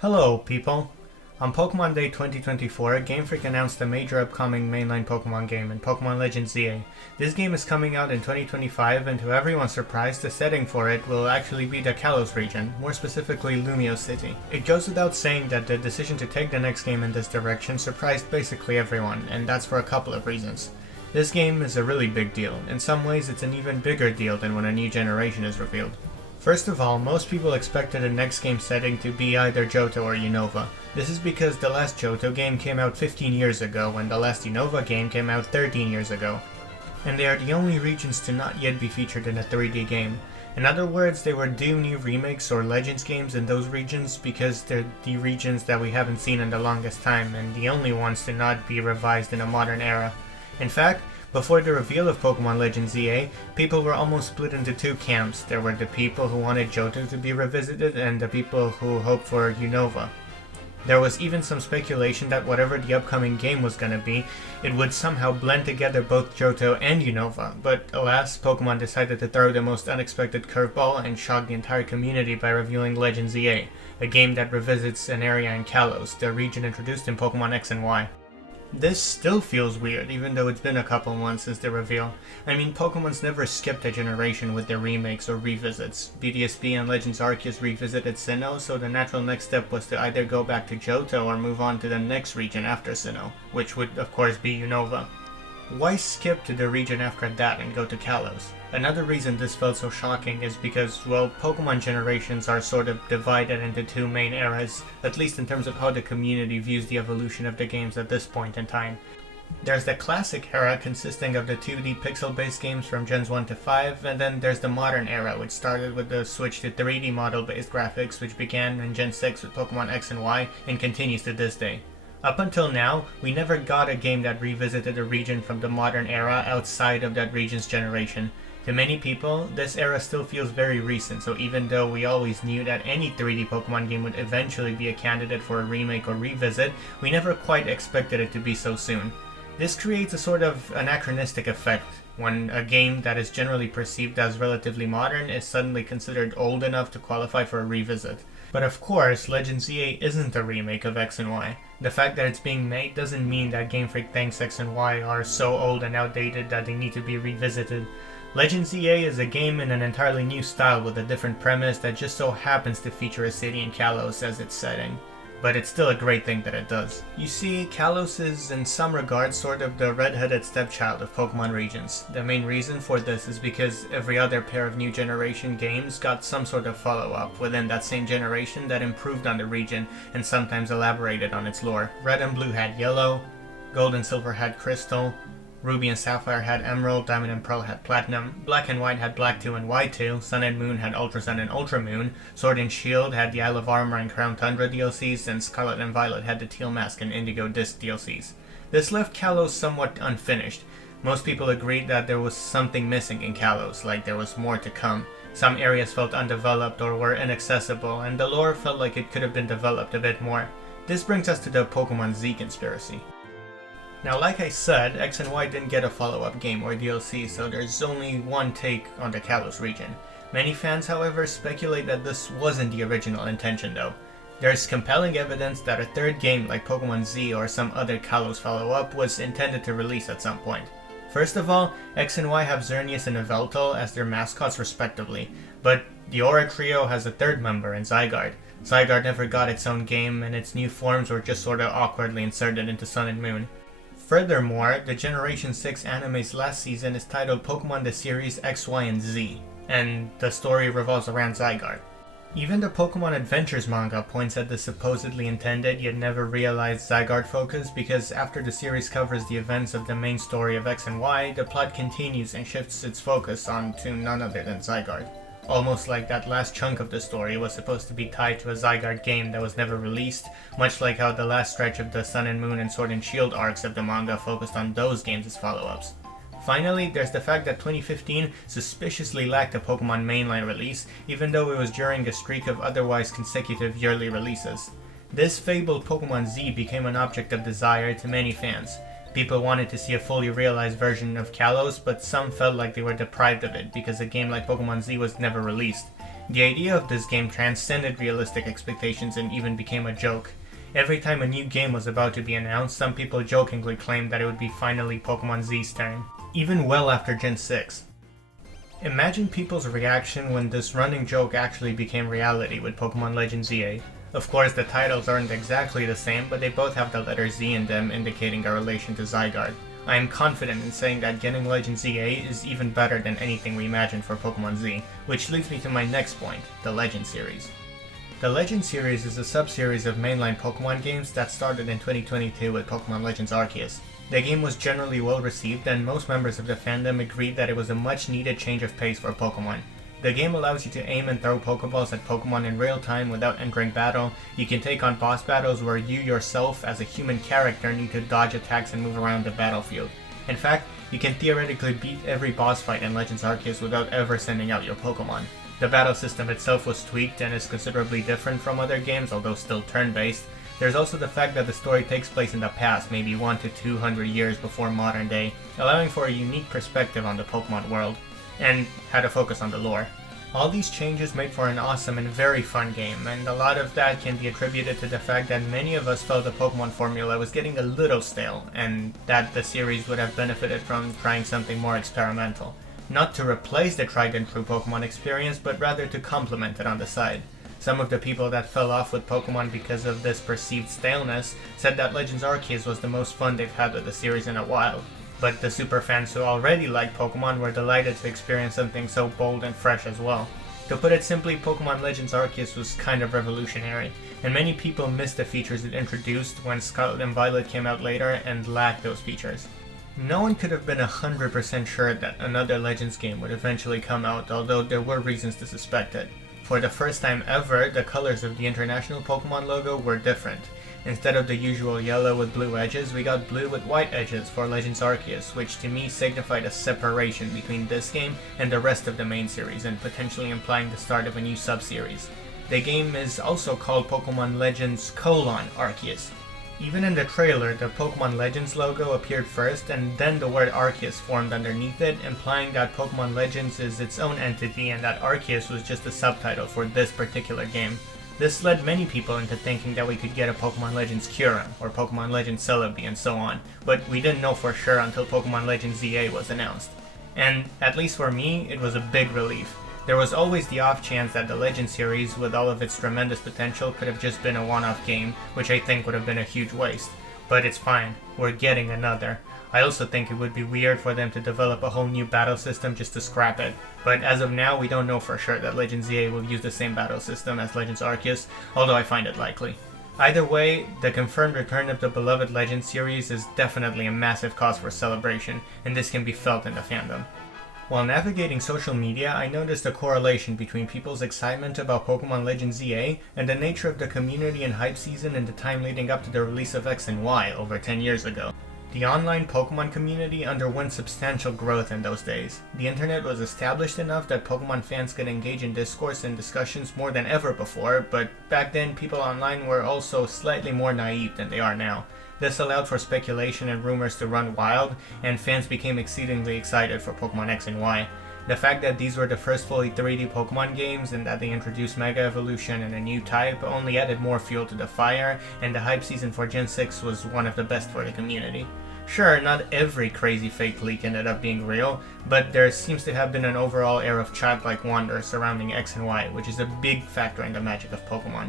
Hello, people! On Pokemon Day 2024, Game Freak announced a major upcoming mainline Pokemon game in Pokemon Legends ZA. This game is coming out in 2025, and to everyone's surprise, the setting for it will actually be the Kalos region, more specifically Lumio City. It goes without saying that the decision to take the next game in this direction surprised basically everyone, and that's for a couple of reasons. This game is a really big deal. In some ways, it's an even bigger deal than when a new generation is revealed. First of all, most people expected the next game setting to be either Johto or Unova. This is because the last Johto game came out 15 years ago, and the last Unova game came out 13 years ago. And they are the only regions to not yet be featured in a 3D game. In other words, they were due new remakes or Legends games in those regions because they're the regions that we haven't seen in the longest time, and the only ones to not be revised in a modern era. In fact, before the reveal of Pokemon Legends ZA, people were almost split into two camps. There were the people who wanted Johto to be revisited and the people who hoped for Unova. There was even some speculation that whatever the upcoming game was gonna be, it would somehow blend together both Johto and Unova, but alas, Pokemon decided to throw the most unexpected curveball and shock the entire community by revealing Legends ZA, a game that revisits an area in Kalos, the region introduced in Pokemon X and Y. This still feels weird, even though it's been a couple months since the reveal. I mean, Pokemon's never skipped a generation with their remakes or revisits. BDSP and Legends Arceus revisited Sinnoh, so the natural next step was to either go back to Johto or move on to the next region after Sinnoh, which would of course be Unova. Why skip to the region after that and go to Kalos? Another reason this felt so shocking is because, well, Pokemon generations are sort of divided into two main eras, at least in terms of how the community views the evolution of the games at this point in time. There's the classic era consisting of the 2D pixel-based games from Gens 1 to 5, and then there's the modern era, which started with the switch to 3D model-based graphics, which began in Gen 6 with Pokemon X and Y, and continues to this day. Up until now, we never got a game that revisited a region from the modern era outside of that region's generation. To many people, this era still feels very recent, so even though we always knew that any 3D Pokemon game would eventually be a candidate for a remake or revisit, we never quite expected it to be so soon. This creates a sort of anachronistic effect, when a game that is generally perceived as relatively modern is suddenly considered old enough to qualify for a revisit. But of course, Legends ZA isn't a remake of X and Y. The fact that it's being made doesn't mean that Game Freak thinks X and Y are so old and outdated that they need to be revisited. Legends ZA is a game in an entirely new style with a different premise that just so happens to feature a city in Kalos as its setting. But it's still a great thing that it does. You see, Kalos is in some regards sort of the red-headed stepchild of Pokemon regions. The main reason for this is because every other pair of new generation games got some sort of follow-up within that same generation that improved on the region and sometimes elaborated on its lore. Red and Blue had Yellow, Gold and Silver had Crystal, Ruby and Sapphire had Emerald, Diamond and Pearl had Platinum, Black and White had Black 2 and White 2, Sun and Moon had Ultra Sun and Ultra Moon, Sword and Shield had the Isle of Armor and Crown Tundra DLCs, and Scarlet and Violet had the Teal Mask and Indigo Disc DLCs. This left Kalos somewhat unfinished. Most people agreed that there was something missing in Kalos, like there was more to come. Some areas felt undeveloped or were inaccessible, and the lore felt like it could have been developed a bit more. This brings us to the Pokemon Z conspiracy. Now, like I said, X and Y didn't get a follow-up game or DLC, so there's only one take on the Kalos region. Many fans, however, speculate that this wasn't the original intention though. There's compelling evidence that a third game like Pokemon Z or some other Kalos follow-up was intended to release at some point. First of all, X and Y have Xerneas and Yveltal as their mascots respectively, but the Aura Trio has a third member in Zygarde. Zygarde never got its own game, and its new forms were just sorta awkwardly inserted into Sun and Moon. Furthermore, the Generation 6 anime's last season is titled Pokemon the Series X, Y, and Z, and the story revolves around Zygarde. Even the Pokemon Adventures manga points at the supposedly intended yet never realized Zygarde focus because after the series covers the events of the main story of X and Y, the plot continues and shifts its focus on to none other than Zygarde. Almost like that last chunk of the story was supposed to be tied to a Zygarde game that was never released, much like how the last stretch of the Sun and Moon and Sword and Shield arcs of the manga focused on those games as follow-ups. Finally, there's the fact that 2015 suspiciously lacked a Pokemon mainline release, even though it was during a streak of otherwise consecutive yearly releases. This fabled Pokemon Z became an object of desire to many fans. People wanted to see a fully realized version of Kalos, but some felt like they were deprived of it because a game like Pokemon Z was never released. The idea of this game transcended realistic expectations and even became a joke. Every time a new game was about to be announced, some people jokingly claimed that it would be finally Pokémon Z's turn, even well after Gen 6. Imagine people's reaction when this running joke actually became reality with Pokémon Legends ZA. Of course, the titles aren't exactly the same, but they both have the letter Z in them, indicating a relation to Zygarde. I am confident in saying that getting Legends ZA is even better than anything we imagined for Pokémon Z, which leads me to my next point, the Legend series. The Legend series is a sub-series of mainline Pokémon games that started in 2022 with Pokémon Legends Arceus. The game was generally well received, and most members of the fandom agreed that it was a much needed change of pace for Pokémon. The game allows you to aim and throw Pokeballs at Pokemon in real time without entering battle. You can take on boss battles where you yourself, as a human character, need to dodge attacks and move around the battlefield. In fact, you can theoretically beat every boss fight in Legends Arceus without ever sending out your Pokemon. The battle system itself was tweaked and is considerably different from other games, although still turn-based. There's also the fact that the story takes place in the past, maybe 100 to 200 years before modern day, allowing for a unique perspective on the Pokemon world, and how to focus on the lore. All these changes made for an awesome and very fun game, and a lot of that can be attributed to the fact that many of us felt the Pokemon formula was getting a little stale, and that the series would have benefited from trying something more experimental. Not to replace the tried and true Pokemon experience, but rather to complement it on the side. Some of the people that fell off with Pokemon because of this perceived staleness said that Legends Arceus was the most fun they've had with the series in a while. But the superfans who already liked Pokemon were delighted to experience something so bold and fresh as well. To put it simply, Pokemon Legends Arceus was kind of revolutionary, and many people missed the features it introduced when Scarlet and Violet came out later and lacked those features. No one could have been 100% sure that another Legends game would eventually come out, although there were reasons to suspect it. For the first time ever, the colors of the International Pokemon logo were different. Instead of the usual yellow with blue edges, we got blue with white edges for Legends Arceus, which to me signified a separation between this game and the rest of the main series, and potentially implying the start of a new sub-series. The game is also called Pokemon Legends: Arceus. Even in the trailer, the Pokemon Legends logo appeared first, and then the word Arceus formed underneath it, implying that Pokemon Legends is its own entity and that Arceus was just a subtitle for this particular game. This led many people into thinking that we could get a Pokemon Legends Kyurem, or Pokemon Legends Celebi, and so on, but we didn't know for sure until Pokemon Legends ZA was announced. And, at least for me, it was a big relief. There was always the off chance that the Legends series, with all of its tremendous potential, could have just been a one-off game, which I think would have been a huge waste. But it's fine, we're getting another. I also think it would be weird for them to develop a whole new battle system just to scrap it, but as of now we don't know for sure that Legends ZA will use the same battle system as Legends Arceus, although I find it likely. Either way, the confirmed return of the beloved Legends series is definitely a massive cause for celebration, and this can be felt in the fandom. While navigating social media, I noticed a correlation between people's excitement about Pokemon Legends ZA and the nature of the community and hype season in the time leading up to the release of X and Y over 10 years ago. The online Pokemon community underwent substantial growth in those days. The internet was established enough that Pokemon fans could engage in discourse and discussions more than ever before, but back then people online were also slightly more naive than they are now. This allowed for speculation and rumors to run wild, and fans became exceedingly excited for Pokemon X and Y. The fact that these were the first fully 3D Pokemon games and that they introduced Mega Evolution and a new type only added more fuel to the fire, and the hype season for Gen 6 was one of the best for the community. Sure, not every crazy fake leak ended up being real, but there seems to have been an overall air of childlike wonder surrounding X and Y, which is a big factor in the magic of Pokemon.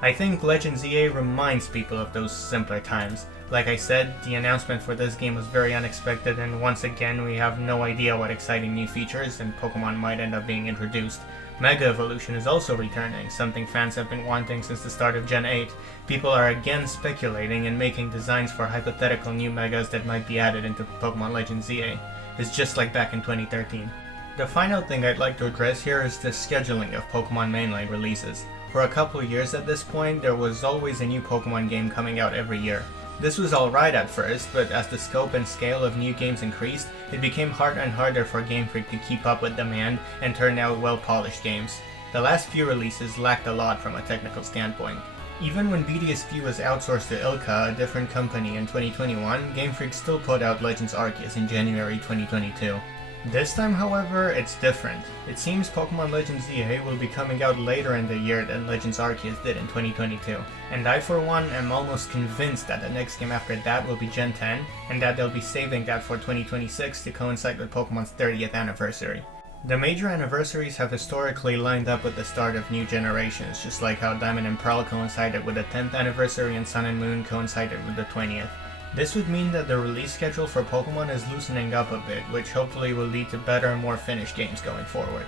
I think Legends ZA reminds people of those simpler times. Like I said, the announcement for this game was very unexpected, and once again we have no idea what exciting new features and Pokemon might end up being introduced. Mega Evolution is also returning, something fans have been wanting since the start of Gen 8. People are again speculating and making designs for hypothetical new Megas that might be added into Pokemon Legends ZA. It's just like back in 2013. The final thing I'd like to address here is the scheduling of Pokemon mainline releases. For a couple years at this point, there was always a new Pokemon game coming out every year. This was alright at first, but as the scope and scale of new games increased, it became harder and harder for Game Freak to keep up with demand and turn out well-polished games. The last few releases lacked a lot from a technical standpoint. Even when BDSP was outsourced to ILCA, a different company, in 2021, Game Freak still put out Legends Arceus in January 2022. This time, however, it's different. It seems Pokemon Legends ZA will be coming out later in the year than Legends Arceus did in 2022. And I, for one, am almost convinced that the next game after that will be Gen 10, and that they'll be saving that for 2026 to coincide with Pokemon's 30th anniversary. The major anniversaries have historically lined up with the start of new generations, just like how Diamond and Pearl coincided with the 10th anniversary and Sun and Moon coincided with the 20th. This would mean that the release schedule for Pokemon is loosening up a bit, which hopefully will lead to better and more finished games going forward.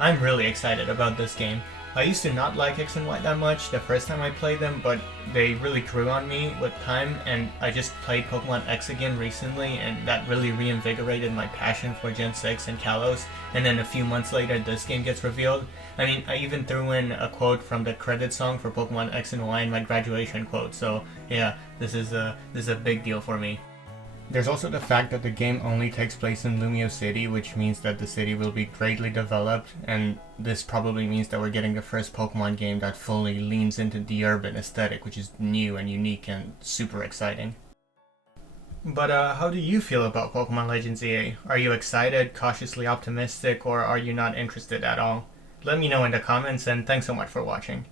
I'm really excited about this game. I used to not like X and Y that much the first time I played them, but they really grew on me with time, and I just played Pokemon X again recently, and that really reinvigorated my passion for Gen 6 and Kalos, and then a few months later this game gets revealed. I mean, I even threw in a quote from the credit song for Pokemon X and Y in my graduation quote, so yeah, this is a big deal for me. There's also the fact that the game only takes place in Lumio City, which means that the city will be greatly developed, and this probably means that we're getting the first Pokemon game that fully leans into the urban aesthetic, which is new and unique and super exciting. But how do you feel about Pokemon Legends EA? Are you excited, cautiously optimistic, or are you not interested at all? Let me know in the comments, and thanks so much for watching.